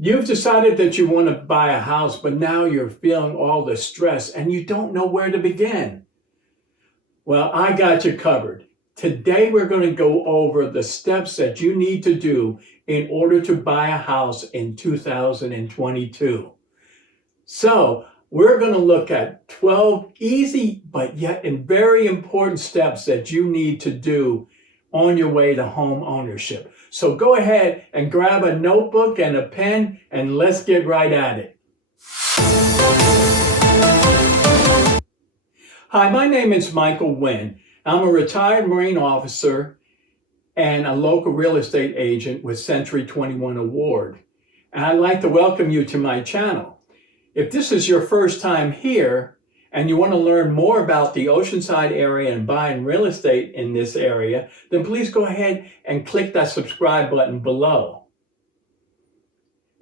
You've decided that you want to buy a house, but now you're feeling all the stress and you don't know where to begin. Well, I got you covered. Today, we're going to go over the steps that you need to do in order to buy a house in 2022. So, we're going to look at 12 easy but yet very important steps that you need to do on your way to home ownership. So go ahead and grab a notebook and a pen and let's get right at it. Hi, my name is Michael Wynn. I'm a retired Marine officer and a local real estate agent with Century 21 Award. And I'd like to welcome you to my channel. If this is your first time here and you want to learn more about the Oceanside area and buying real estate in this area, then please go ahead and click that subscribe button below.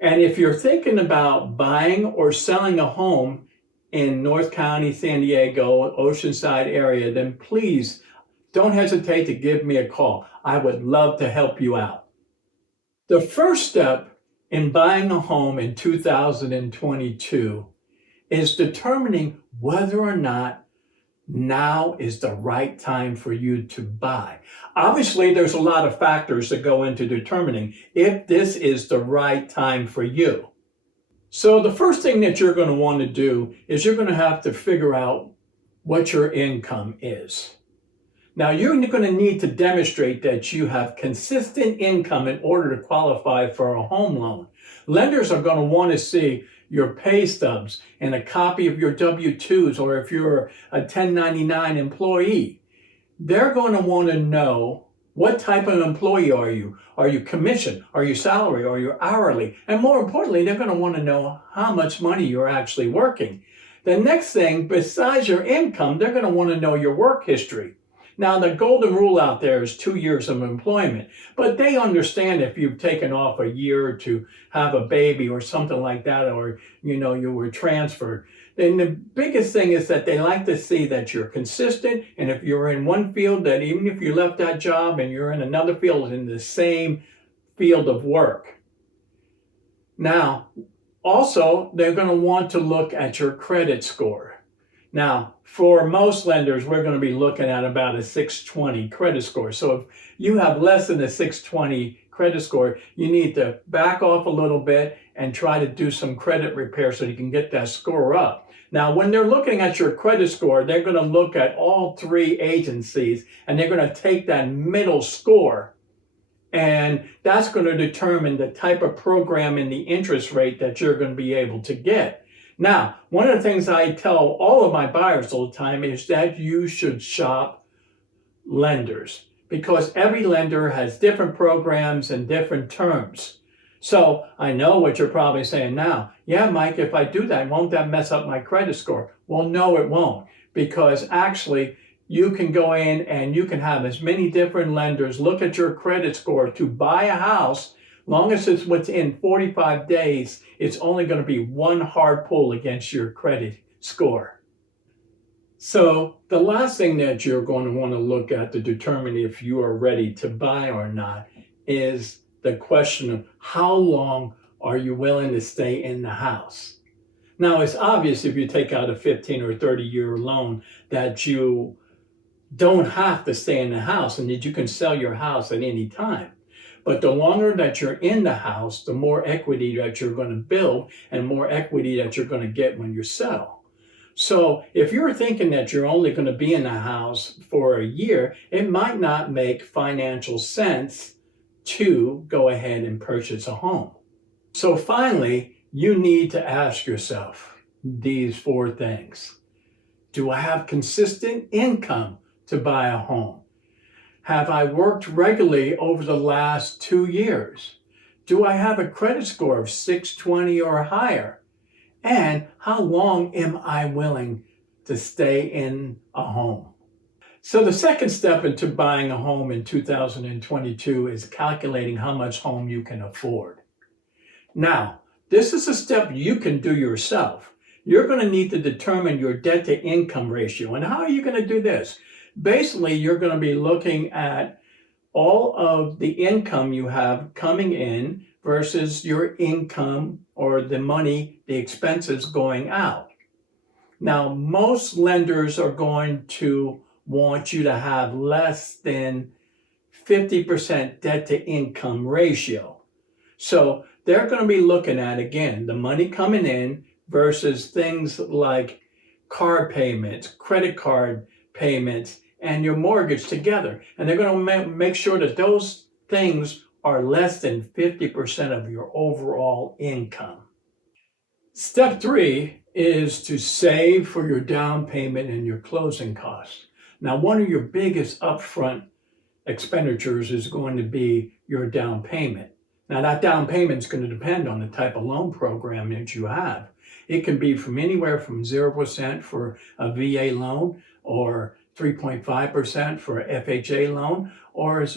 And if you're thinking about buying or selling a home in North County, San Diego, Oceanside area, then please don't hesitate to give me a call. I would love to help you out. The first step in buying a home in 2022 is determining whether or not now is the right time for you to buy. Obviously, there's a lot of factors that go into determining if this is the right time for you. So the first thing that you're going to want to do is you're going to have to figure out what your income is. Now, you're going to need to demonstrate that you have consistent income in order to qualify for a home loan. Lenders are going to want to see your pay stubs and a copy of your W-2s, or if you're a 1099 employee. They're going to want to know what type of employee are you? Are you commission? Are you salary? Are you hourly? And more importantly, they're going to want to know how much money you're actually working. The next thing, besides your income, they're going to want to know your work history. Now, the golden rule out there is 2 years of employment, but they understand if you've taken off a year to have a baby or something like that, or, you were transferred. Then the biggest thing is that they like to see that you're consistent, and if you're in one field, that even if you left that job and you're in another field, in the same field of work. Now, also, they're going to want to look at your credit score. Now, for most lenders, we're going to be looking at about a 620 credit score. So if you have less than a 620 credit score, you need to back off a little bit and try to do some credit repair so you can get that score up. Now, when they're looking at your credit score, they're going to look at all three agencies and they're going to take that middle score. And that's going to determine the type of program and the interest rate that you're going to be able to get. Now, one of the things I tell all of my buyers all the time is that you should shop lenders, because every lender has different programs and different terms. So I know what you're probably saying now. Yeah, Mike, if I do that, won't that mess up my credit score? Well, no, it won't, because actually you can go in and you can have as many different lenders look at your credit score to buy a house. Long as it's within 45 days, it's only going to be one hard pull against your credit score. So the last thing that you're going to want to look at to determine if you are ready to buy or not is the question of how long are you willing to stay in the house? Now, it's obvious if you take out a 15 or 30-year loan that you don't have to stay in the house and that you can sell your house at any time. But the longer that you're in the house, the more equity that you're going to build and more equity that you're going to get when you sell. So if you're thinking that you're only going to be in the house for a year, it might not make financial sense to go ahead and purchase a home. So finally, you need to ask yourself these 4 things. Do I have consistent income to buy a home? Have I worked regularly over the last 2 years? Do I have a credit score of 620 or higher? And how long am I willing to stay in a home? So the second step into buying a home in 2022 is calculating how much home you can afford. Now, this is a step you can do yourself. You're going to need to determine your debt to income ratio. And how are you going to do this? Basically, you're going to be looking at all of the income you have coming in versus your income or the money, the expenses going out. Now, most lenders are going to want you to have less than 50% debt to income ratio. So they're going to be looking at, again, the money coming in versus things like car payments, credit card payments, and your mortgage together. And they're going to make sure that those things are less than 50% of your overall income. Step 3 is to save for your down payment and your closing costs. Now, one of your biggest upfront expenditures is going to be your down payment. Now, that down payment is going to depend on the type of loan program that you have. It can be from anywhere from 0% for a VA loan, or 3.5% for an FHA loan, or as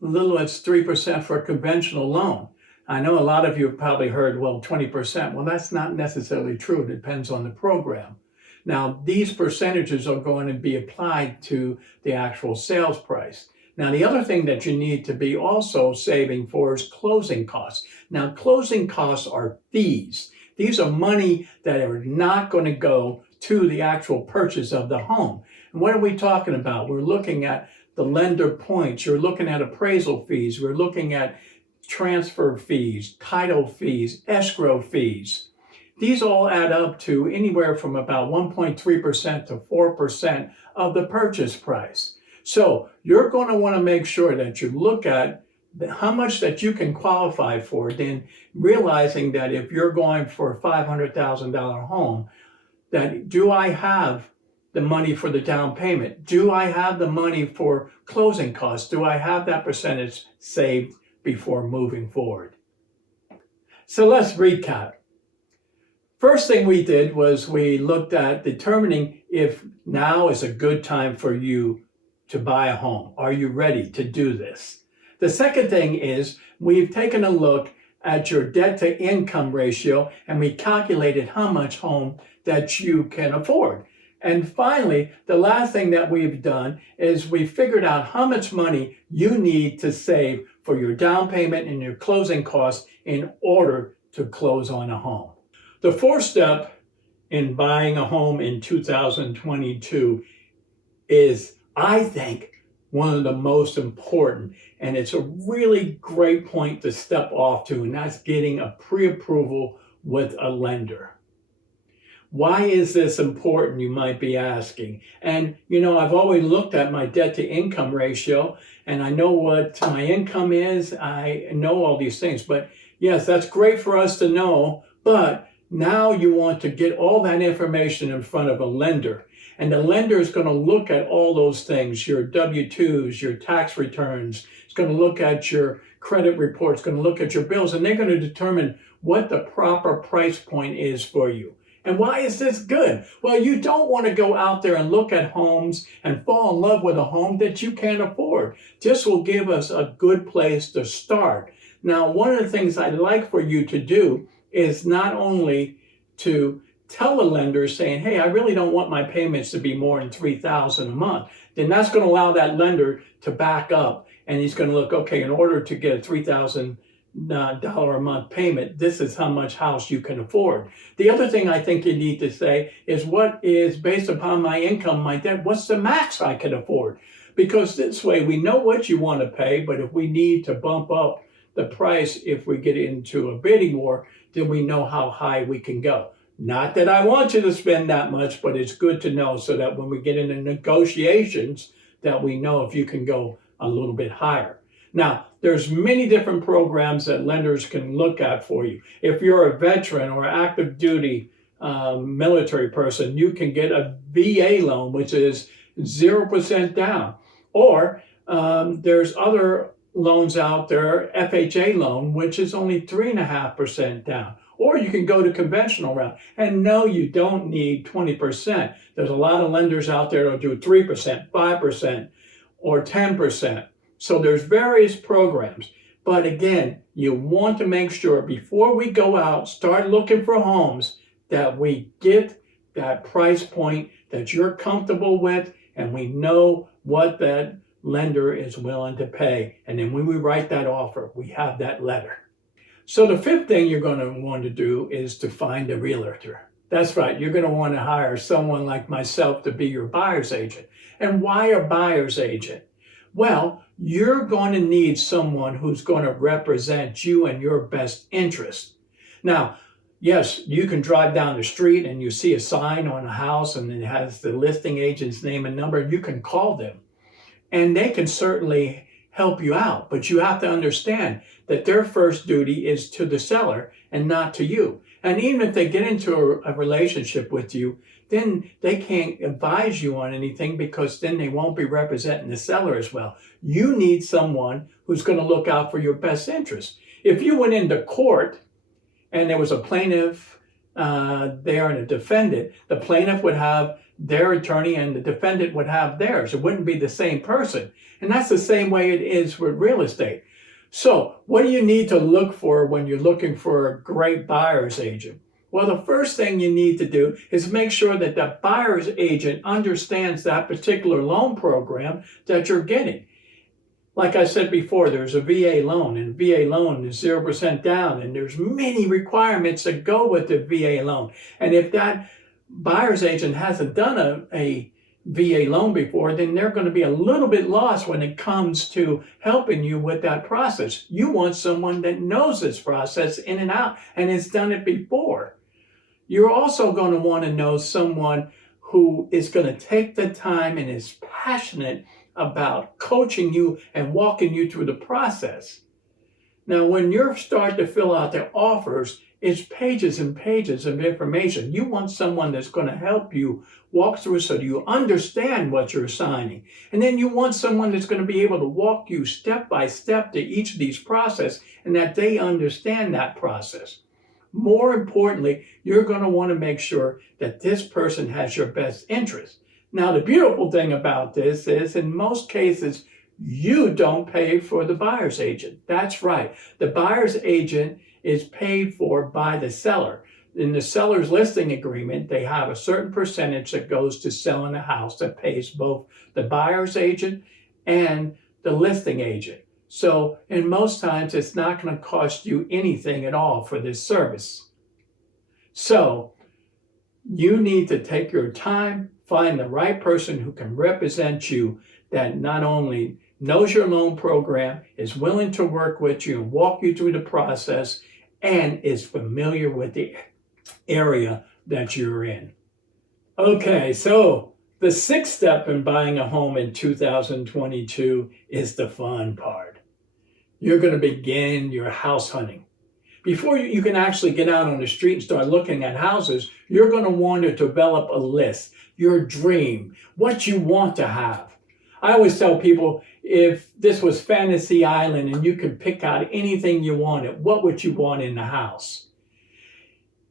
little as 3% for a conventional loan. I know a lot of you have probably heard, well, 20%. Well, that's not necessarily true. It depends on the program. Now, these percentages are going to be applied to the actual sales price. Now, the other thing that you need to be also saving for is closing costs. Now, closing costs are fees. These are money that are not going to go to the actual purchase of the home. And what are we talking about? We're looking at the lender points. You're looking at appraisal fees. We're looking at transfer fees, title fees, escrow fees. These all add up to anywhere from about 1.3% to 4% of the purchase price. So you're going to want to make sure that you look at how much that you can qualify for, then realizing that if you're going for a $500,000 home, that do I have the money for the down payment? Do I have the money for closing costs? Do I have that percentage saved before moving forward? So let's recap. First thing we did was we looked at determining if now is a good time for you to buy a home. Are you ready to do this? The second thing is we've taken a look at your debt to income ratio, and we calculated how much home that you can afford. And finally, the last thing that we've done is we figured out how much money you need to save for your down payment and your closing costs in order to close on a home. The fourth step in buying a home in 2022 is, I think, one of the most important, and it's a really great point to step off to, and that's getting a pre-approval with a lender. Why is this important, you might be asking? And, I've always looked at my debt to income ratio, and I know what my income is. I know all these things, but yes, that's great for us to know, but now you want to get all that information in front of a lender. And the lender is going to look at all those things, your W-2s, your tax returns. It's going to look at your credit reports, going to look at your bills, and they're going to determine what the proper price point is for you. And why is this good? Well, you don't want to go out there and look at homes and fall in love with a home that you can't afford. This will give us a good place to start. Now, one of the things I'd like for you to do is not only to tell a lender saying, hey, I really don't want my payments to be more than $3,000 a month. Then that's going to allow that lender to back up, and he's going to look, okay, in order to get a $3,000 a month payment, this is how much house you can afford. The other thing I think you need to say is, what is, based upon my income, my debt, what's the max I can afford? Because this way we know what you want to pay, but if we need to bump up the price, if we get into a bidding war, then we know how high we can go. Not that I want you to spend that much, but it's good to know so that when we get into negotiations, that we know if you can go a little bit higher. Now, there's many different programs that lenders can look at for you. If you're a veteran or active duty military person, you can get a VA loan, which is 0% down. Or there's other loans out there, FHA loan, which is only 3.5% down. Or you can go to conventional route. And no, you don't need 20%. There's a lot of lenders out there that'll do 3%, 5%, or 10%. So there's various programs. But again, you want to make sure before we go out, start looking for homes, that we get that price point that you're comfortable with, and we know what that lender is willing to pay. And then when we write that offer, we have that letter. So the fifth thing you're going to want to do is to find a realtor. That's right. You're going to want to hire someone like myself to be your buyer's agent. And why a buyer's agent? Well, you're going to need someone who's going to represent you and your best interest. Now, yes, you can drive down the street and you see a sign on a house and it has the listing agent's name and number. You can call them and they can certainly help you out. But you have to understand that their first duty is to the seller and not to you. And even if they get into a relationship with you, then they can't advise you on anything because then they won't be representing the seller as well. You need someone who's going to look out for your best interest. If you went into court and there was a plaintiff there and a defendant, the plaintiff would have their attorney and the defendant would have theirs. It wouldn't be the same person. And that's the same way it is with real estate. So what do you need to look for when you're looking for a great buyer's agent? Well, the first thing you need to do is make sure that the buyer's agent understands that particular loan program that you're getting. Like I said before, there's a VA loan, and VA loan is 0% down, and there's many requirements that go with the VA loan. And if that buyer's agent hasn't done a VA loan before, then they're going to be a little bit lost when it comes to helping you with that process. You want someone that knows this process in and out and has done it before. You're also going to want to know someone who is going to take the time and is passionate about coaching you and walking you through the process. Now, when you start to fill out their offers, it's pages and pages of information. You want someone that's going to help you walk through so that you understand what you're signing. And then you want someone that's going to be able to walk you step by step to each of these processes and that they understand that process. More importantly, you're going to want to make sure that this person has your best interest. Now, the beautiful thing about this is in most cases, you don't pay for the buyer's agent. That's right. The buyer's agent is paid for by the seller. In the seller's listing agreement, they have a certain percentage that goes to selling a house that pays both the buyer's agent and the listing agent. So in most times, it's not going to cost you anything at all for this service. So you need to take your time, find the right person who can represent you that not only knows your loan program, is willing to work with you and walk you through the process, and is familiar with the area that you're in. Okay, so the sixth step in buying a home in 2022 is the fun part. You're going to begin your house hunting. Before you can actually get out on the street and start looking at houses, you're going to want to develop a list, your dream, what you want to have. I always tell people, if this was Fantasy Island and you could pick out anything you wanted, what would you want in the house?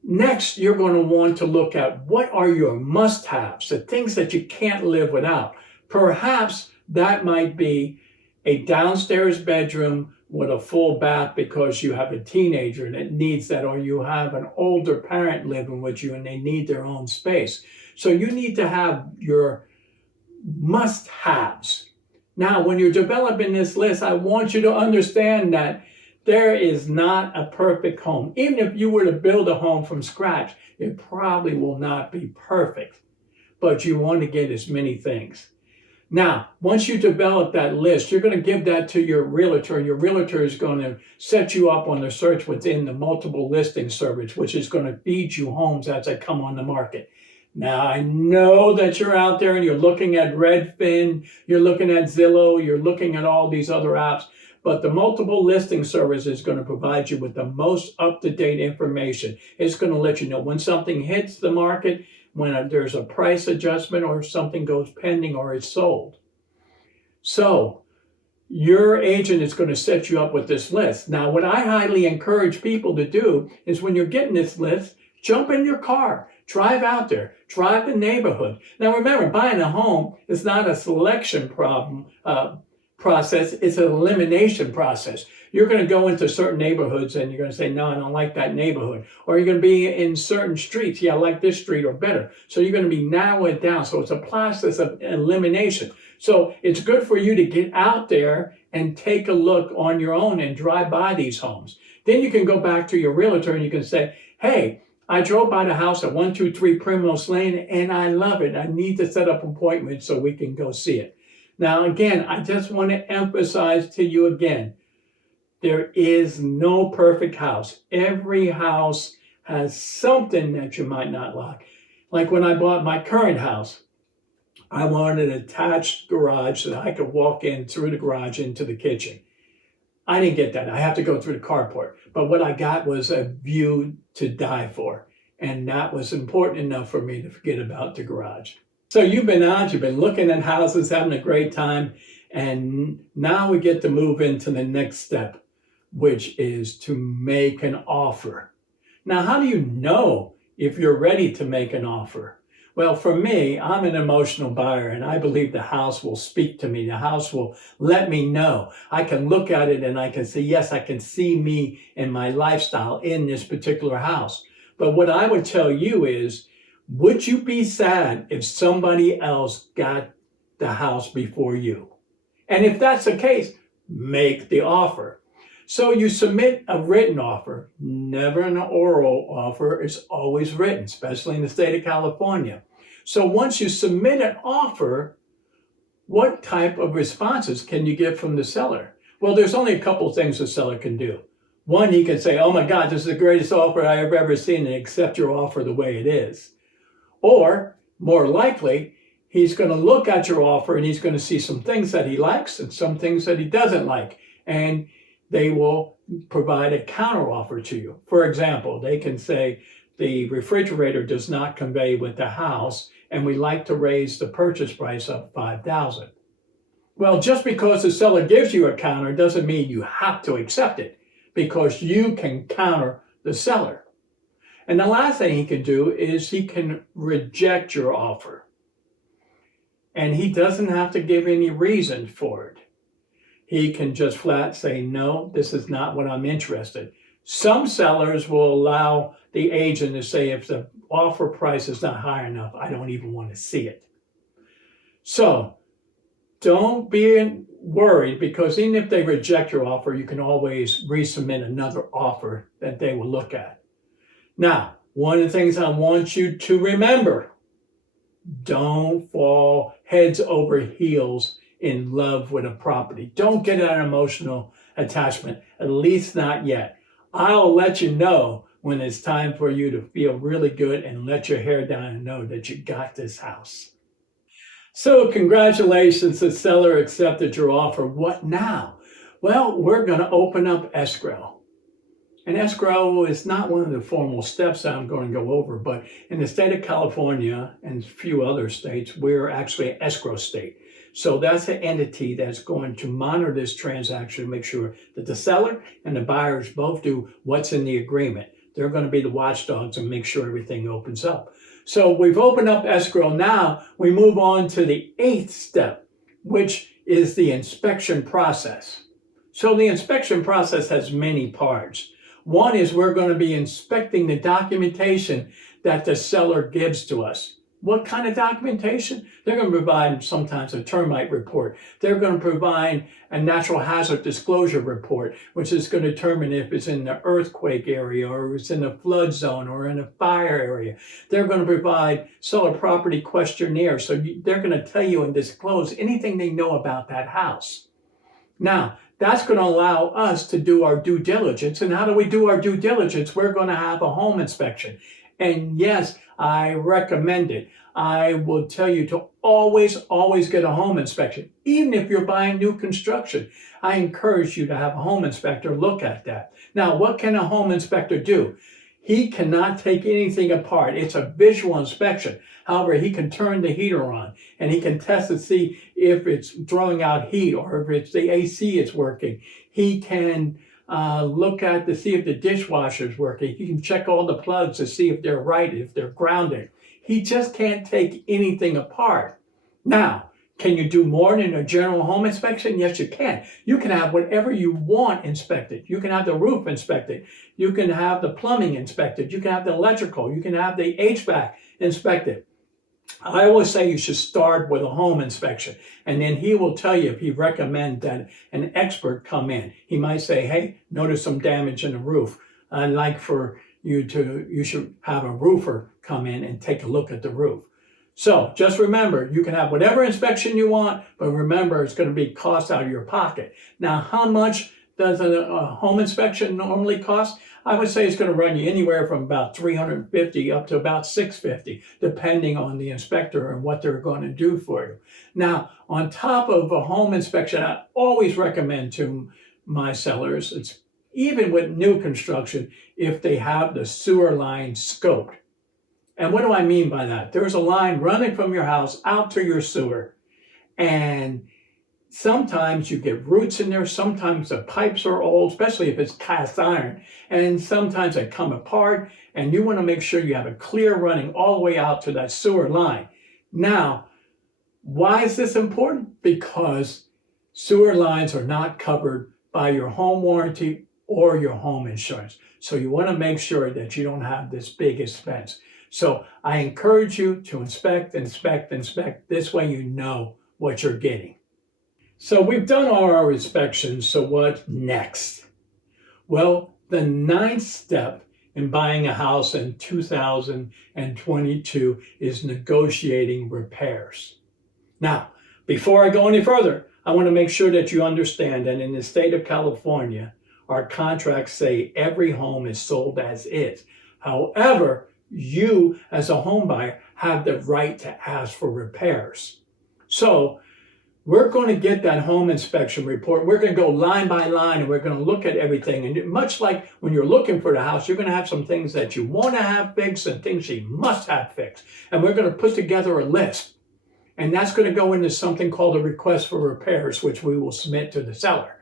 Next, you're going to want to look at what are your must-haves, the things that you can't live without. Perhaps that might be a downstairs bedroom with a full bath because you have a teenager that needs that, or you have an older parent living with you and they need their own space. So you need to have your must-haves. Now, when you're developing this list, I want you to understand that there is not a perfect home. Even if you were to build a home from scratch, it probably will not be perfect, but you want to get as many things. Now, once you develop that list, you're going to give that to your realtor. Your realtor is going to set you up on the search within the multiple listing service, which is going to feed you homes as they come on the market. Now, I know that you're out there and you're looking at Redfin, you're looking at Zillow, you're looking at all these other apps, but the multiple listing service is going to provide you with the most up-to-date information. It's going to let you know when something hits the market, when there's a price adjustment or something goes pending or it's sold. So your agent is going to set you up with this list. Now, what I highly encourage people to do is when you're getting this list, jump in your car, drive out there, drive the neighborhood. Now, remember, buying a home is not a selection process, it's an elimination process. You're going to go into certain neighborhoods and you're going to say, no, I don't like that neighborhood. Or you're going to be in certain streets. Yeah, I like this street or better. So you're going to be narrowing it down. So it's a process of elimination. So it's good for you to get out there and take a look on your own and drive by these homes. Then you can go back to your realtor and you can say, hey, I drove by the house at 123 Primrose Lane and I love it. I need to set up an appointment so we can go see it. Now, again, I just want to emphasize to you again, there is no perfect house. Every house has something that you might not like. Like when I bought my current house, I wanted an attached garage so that I could walk in through the garage into the kitchen. I didn't get that. I have to go through the carport. But what I got was a view to die for. And that was important enough for me to forget about the garage. So you've been out, you've been looking at houses, having a great time. And now we get to move into the next step, which is to make an offer. Now, how do you know if you're ready to make an offer? Well, for me, I'm an emotional buyer and I believe the house will speak to me. The house will let me know. I can look at it and I can say, yes, I can see me and my lifestyle in this particular house. But what I would tell you is, would you be sad if somebody else got the house before you? And if that's the case, make the offer. So you submit a written offer, never an oral offer. It's always written, especially in the state of California. So once you submit an offer, what type of responses can you get from the seller? Well, there's only a couple of things the seller can do. One, he can say, oh my God, this is the greatest offer I have ever seen, and accept your offer the way it is. Or more likely, he's going to look at your offer and he's going to see some things that he likes and some things that he doesn't like. And they will provide a counter offer to you. For example, they can say the refrigerator does not convey with the house and we like to raise the purchase price up $5,000. Well, just because the seller gives you a counter doesn't mean you have to accept it, because you can counter the seller. And the last thing he can do is he can reject your offer. And he doesn't have to give any reason for it. He can just flat say, no, this is not what I'm interested. Some sellers will allow the agent to say, if the offer price is not high enough, I don't even want to see it. So don't be worried, because even if they reject your offer, you can always resubmit another offer that they will look at. Now, one of the things I want you to remember, don't fall heads over heels in love with a property. Don't get an emotional attachment, at least not yet. I'll let you know when it's time for you to feel really good and let your hair down and know that you got this house. So congratulations, the seller accepted your offer. What now? Well, we're going to open up escrow. And escrow is not one of the formal steps that I'm going to go over, but in the state of California and a few other states, we're actually an escrow state. So that's an entity that's going to monitor this transaction to make sure that the seller and the buyers both do what's in the agreement. They're going to be the watchdogs and make sure everything opens up. So we've opened up escrow. Now we move on to the 8th step, which is the inspection process. So the inspection process has many parts. One is we're going to be inspecting the documentation that the seller gives to us. What kind of documentation? They're going to provide sometimes a termite report. They're going to provide a natural hazard disclosure report, which is going to determine if it's in the earthquake area or it's in the flood zone or in a fire area. They're going to provide seller property questionnaire. So they're going to tell you and disclose anything they know about that house. Now, that's going to allow us to do our due diligence. And how do we do our due diligence? We're going to have a home inspection. And yes, I recommend it. I will tell you to always get a home inspection. Even if you're buying new construction, I encourage you to have a home inspector look at that. Now, what can a home inspector do? He cannot take anything apart. It's a visual inspection. However, he can turn the heater on and he can test to see if it's throwing out heat or if it's the AC is working. He can look at to see if the dishwasher is working. He can check all the plugs to see if they're right, if they're grounded. He just can't take anything apart. Now, can you do more than a general home inspection? Yes, you can. You can have whatever you want inspected. You can have the roof inspected. You can have the plumbing inspected. You can have the electrical. You can have the HVAC inspected. I always say you should start with a home inspection, and then he will tell you if he recommends that an expert come in. He might say, hey, notice some damage in the roof. I'd like for you should have a roofer come in and take a look at the roof. So just remember, you can have whatever inspection you want, but remember it's going to be cost out of your pocket. Now, how much does a home inspection normally cost? I would say it's going to run you anywhere from about $350 up to about $650, depending on the inspector and what they're going to do for you. Now, on top of a home inspection, I always recommend to my sellers, it's even with new construction, if they have the sewer line scoped. And what do I mean by that? There's a line running from your house out to your sewer, and sometimes you get roots in there. Sometimes the pipes are old, especially if it's cast iron. And sometimes they come apart, and you want to make sure you have a clear running all the way out to that sewer line. Now, why is this important? Because sewer lines are not covered by your home warranty or your home insurance. So you want to make sure that you don't have this big expense. So I encourage you to inspect. This way you know what you're getting. So we've done all our inspections, so what next? Well, the 9th step in buying a house in 2022 is negotiating repairs. Now, before I go any further, I want to make sure that you understand that in the state of California, our contracts say every home is sold as is. However, you as a home buyer have the right to ask for repairs. So we're going to get that home inspection report. We're going to go line by line, and we're going to look at everything. And much like when you're looking for the house, you're going to have some things that you want to have fixed and things you must have fixed. And we're going to put together a list. And that's going to go into something called a request for repairs, which we will submit to the seller.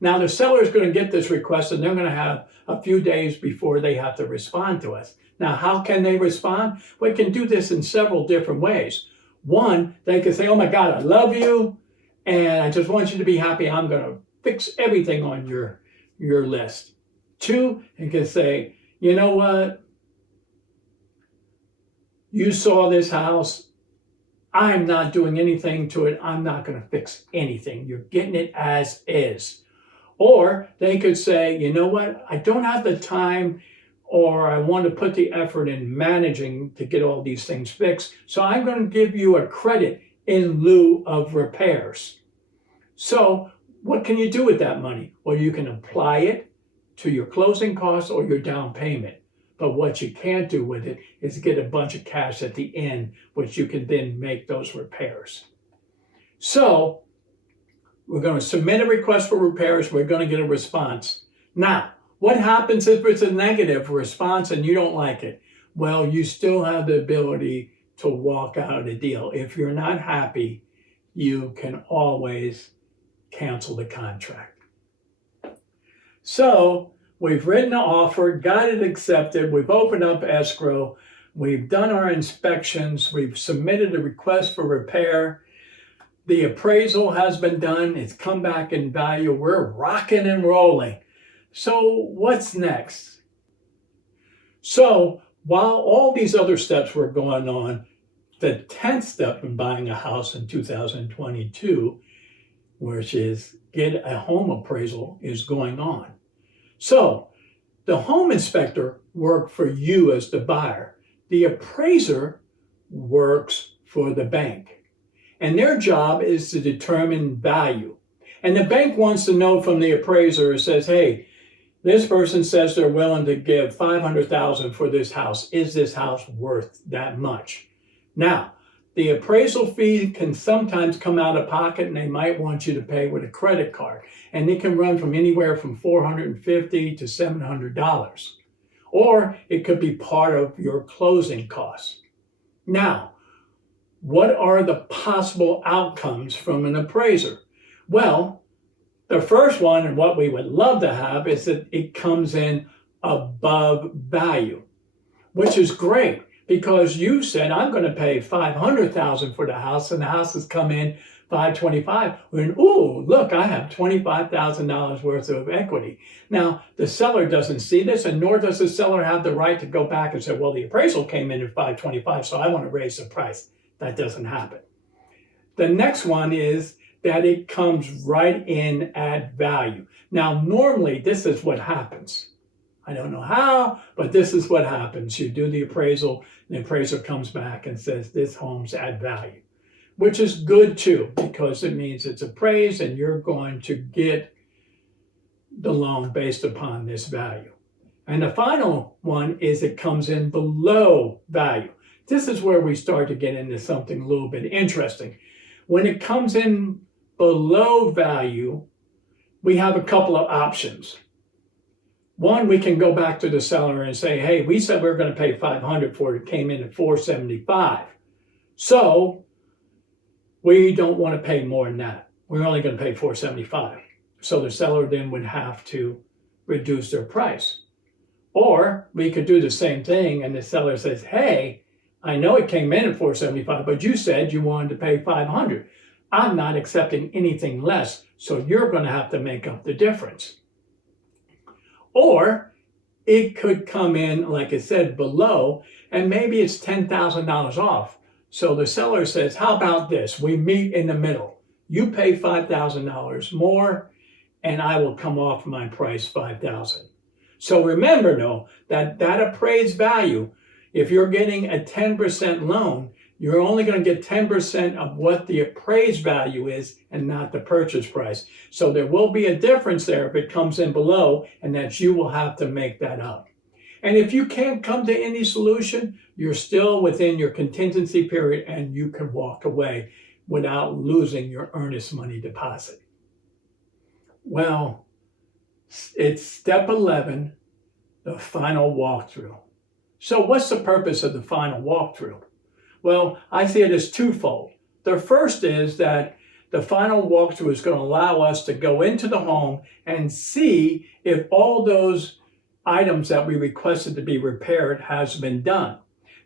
Now, the seller is going to get this request, and they're going to have a few days before they have to respond to us. Now, how can they respond? We can do this in several different ways. One, they can say, oh my God, I love you, and I just want you to be happy. I'm going to fix everything on your list. Two, they can say, you know what? You saw this house. I'm not doing anything to it. I'm not going to fix anything. You're getting it as is. Or they could say, you know what? I don't have the time, or I want to put the effort in managing to get all these things fixed. So I'm going to give you a credit in lieu of repairs. So what can you do with that money? Well, you can apply it to your closing costs or your down payment. But what you can't do with it is get a bunch of cash at the end, which you can then make those repairs. So we're going to submit a request for repairs. We're going to get a response. Now, what happens if it's a negative response and you don't like it? Well, you still have the ability to walk out of the deal. If you're not happy, you can always cancel the contract. So we've written an offer, got it accepted, we've opened up escrow, we've done our inspections, we've submitted a request for repair, the appraisal has been done, it's come back in value, we're rocking and rolling. So what's next? So while all these other steps were going on, the 10th step in buying a house in 2022, which is get a home appraisal, is going on. So the home inspector works for you as the buyer. The appraiser works for the bank. And their job is to determine value. And the bank wants to know from the appraiser, it says, hey, this person says they're willing to give $500,000 for this house. Is this house worth that much? Now, the appraisal fee can sometimes come out of pocket, and they might want you to pay with a credit card. And it can run from anywhere from $450 to $700. Or it could be part of your closing costs. Now, what are the possible outcomes from an appraiser? Well, the first one, and what we would love to have, is that it comes in above value, which is great because you said, I'm going to pay $500,000 for the house, and the house has come in $525,000. And ooh, look, I have $25,000 worth of equity. Now, the seller doesn't see this, and nor does the seller have the right to go back and say, well, the appraisal came in at $525,000, so I want to raise the price. That doesn't happen. The next one is that it comes right in at value. Now, normally this is what happens. I don't know how, but this is what happens. You do the appraisal, and the appraiser comes back and says this home's at value, which is good too, because it means it's appraised and you're going to get the loan based upon this value. And the final one is it comes in below value. This is where we start to get into something a little bit interesting. When it comes in below value, we have a couple of options. One, we can go back to the seller and say, hey, we said we were going to pay $500 for it. It came in at $475. So we don't want to pay more than that. We're only going to pay $475. So the seller then would have to reduce their price. Or we could do the same thing and the seller says, hey, I know it came in at $475, but you said you wanted to pay $500. I'm not accepting anything less, so you're going to have to make up the difference. Or it could come in, like I said, below, and maybe it's $10,000 off. So the seller says, how about this? We meet in the middle. You pay $5,000 more, and I will come off my price $5,000. So remember, though, that appraised value, if you're getting a 10% loan, you're only going to get 10% of what the appraised value is and not the purchase price. So there will be a difference there if it comes in below, and that you will have to make that up. And if you can't come to any solution, you're still within your contingency period and you can walk away without losing your earnest money deposit. Well, it's step 11, the final walkthrough. So what's the purpose of the final walkthrough? Well, I see it as twofold. The first is that the final walkthrough is going to allow us to go into the home and see if all those items that we requested to be repaired has been done.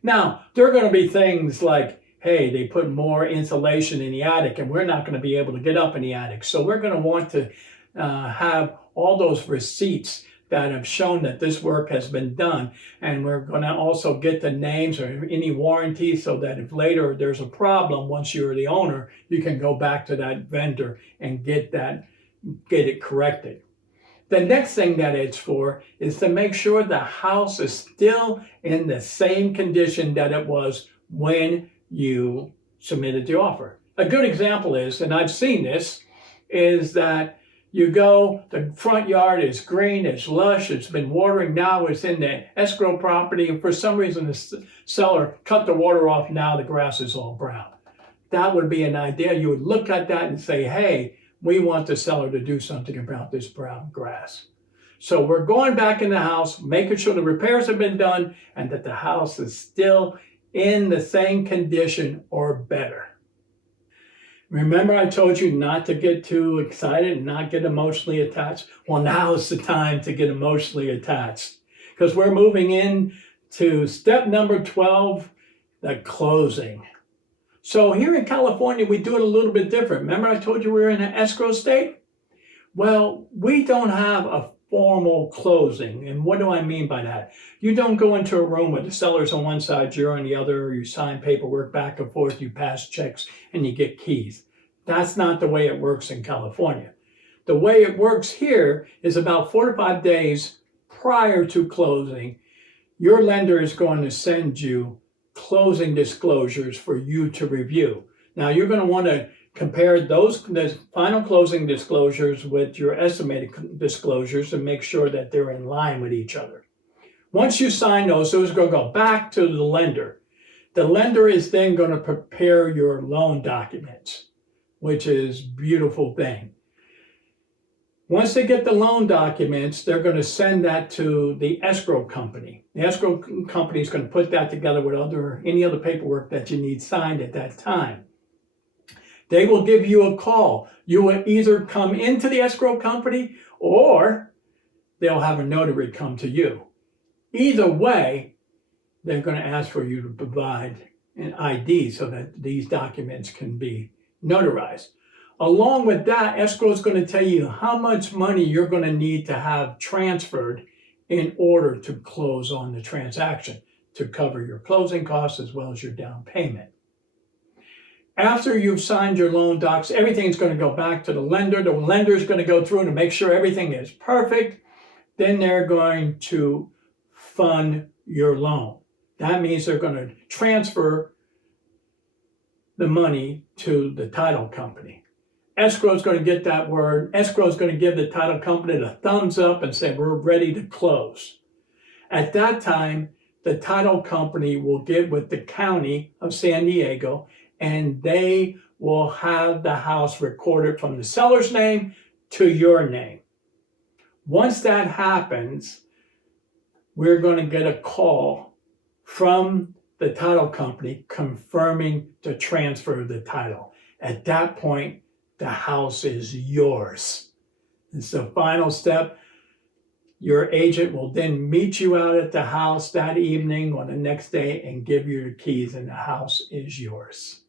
Now, there are going to be things like, hey, they put more insulation in the attic and we're not going to be able to get up in the attic. So we're going to want to have all those receipts that have shown that this work has been done. And we're going to also get the names or any warranties so that if later there's a problem, once you're the owner, you can go back to that vendor and get it corrected. The next thing that it's for is to make sure the house is still in the same condition that it was when you submitted the offer. A good example is, and I've seen this, is that you go, the front yard is green, it's lush, it's been watering, now it's in the escrow property, and for some reason the seller cut the water off, now the grass is all brown. That would be an idea. You would look at that and say, hey, we want the seller to do something about this brown grass. So we're going back in the house, making sure the repairs have been done and that the house is still in the same condition or better. Remember I told you not to get too excited and not get emotionally attached? Well, now is the time to get emotionally attached because we're moving in to step number 12, the closing. So here in California, we do it a little bit different. Remember I told you we were in an escrow state? Well, we don't have a formal closing. And what do I mean by that? You don't go into a room with the seller's on one side, you're on the other, you sign paperwork back and forth, you pass checks, and you get keys. That's not the way it works in California. The way it works here is about 4 to 5 days prior to closing, your lender is going to send you closing disclosures for you to review. Now, you're going to want to compare the final closing disclosures with your estimated disclosures and make sure that they're in line with each other. Once you sign those, it's going to go back to the lender. The lender is then going to prepare your loan documents, which is a beautiful thing. Once they get the loan documents, they're going to send that to the escrow company. The escrow company is going to put that together with any other paperwork that you need signed at that time. They will give you a call. You will either come into the escrow company or they'll have a notary come to you. Either way, they're going to ask for you to provide an ID so that these documents can be notarized. Along with that, escrow is going to tell you how much money you're going to need to have transferred in order to close on the transaction to cover your closing costs as well as your down payment. After you've signed your loan docs, everything's going to go back to the lender. The lender's going to go through to make sure everything is perfect. Then they're going to fund your loan. That means they're going to transfer the money to the title company. Escrow is going to get that word. Escrow is going to give the title company the thumbs up and say, we're ready to close. At that time, the title company will get with the county of San Diego, and they will have the house recorded from the seller's name to your name. Once that happens, we're going to get a call from the title company confirming the transfer of the title. At that point, the house is yours. It's the final step. Your agent will then meet you out at the house that evening or the next day and give you the keys, and the house is yours.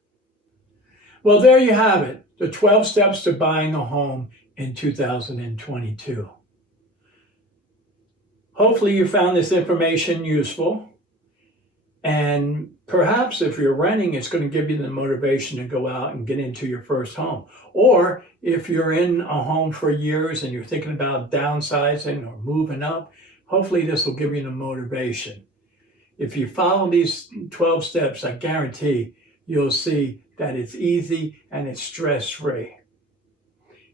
Well, there you have it, the 12 steps to buying a home in 2022. Hopefully you found this information useful. And perhaps if you're renting, it's going to give you the motivation to go out and get into your first home. Or if you're in a home for years and you're thinking about downsizing or moving up, hopefully this will give you the motivation. If you follow these 12 steps, I guarantee you'll see that it's easy and it's stress-free.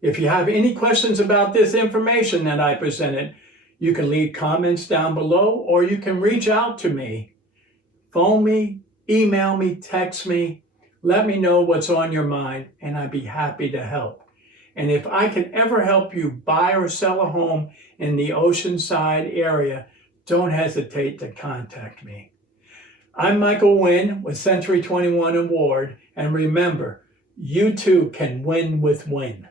If you have any questions about this information that I presented, you can leave comments down below, or you can reach out to me. Phone me, email me, text me, let me know what's on your mind, and I'd be happy to help. And if I can ever help you buy or sell a home in the Oceanside area, don't hesitate to contact me. I'm Michael Wynn with Century 21 Award, and remember, you too can win with Wynn.